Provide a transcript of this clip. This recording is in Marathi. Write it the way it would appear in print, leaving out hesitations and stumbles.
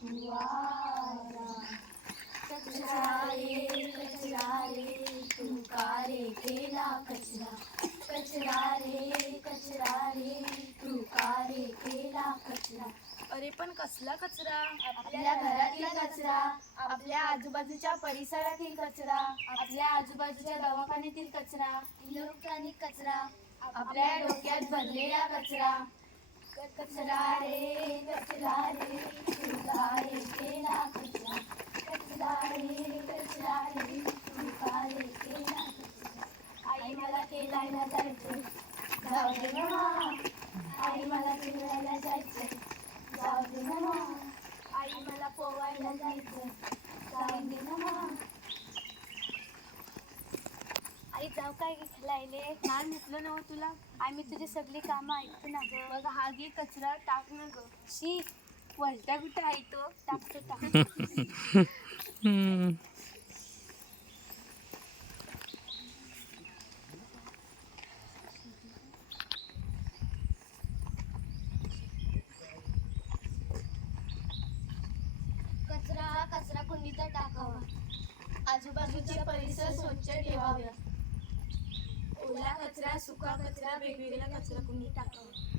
तू आजा. कचरा रे तू का रे केला कचरा. कचरा रे तू का रे केला कचरा. अरे पण कसला कचरा? आपल्या घरातील कचरा, आपल्या आजूबाजूच्या परिसरातील कचरा, आपल्या आजूबाजूच्या दवाखान्यातील कचरा, इलेक्ट्रॉनिक कचरा, आपल्या डोक्यात भरलेला कचरा. कचरा रे तू का रे केला कचरा. कचरा रे तू का रे केला कचरा. आई मला खेळायला जायचं, जाऊ दे ना. आई मला खेळायला जायचं, जाऊ दे ना. आई मला पोवायला जायचं, जाऊ दे ना. आई जाऊ काय खेळायले? छान म्हटलं ना तुला. आम्ही तुझी सगळी कामं ऐकतो ना ग. मग हा घे कचरा, टाक ना ग. शी वलटा कुठे आहे तो? टाकतो टाक. कचरा कुंडीत टाकावा. आजूबाजूचे परिसर स्वच्छ ठेवावे. ओला कचरा, सुका कचरा वेगवेगळ्या कचरा कुंडीत टाकावा.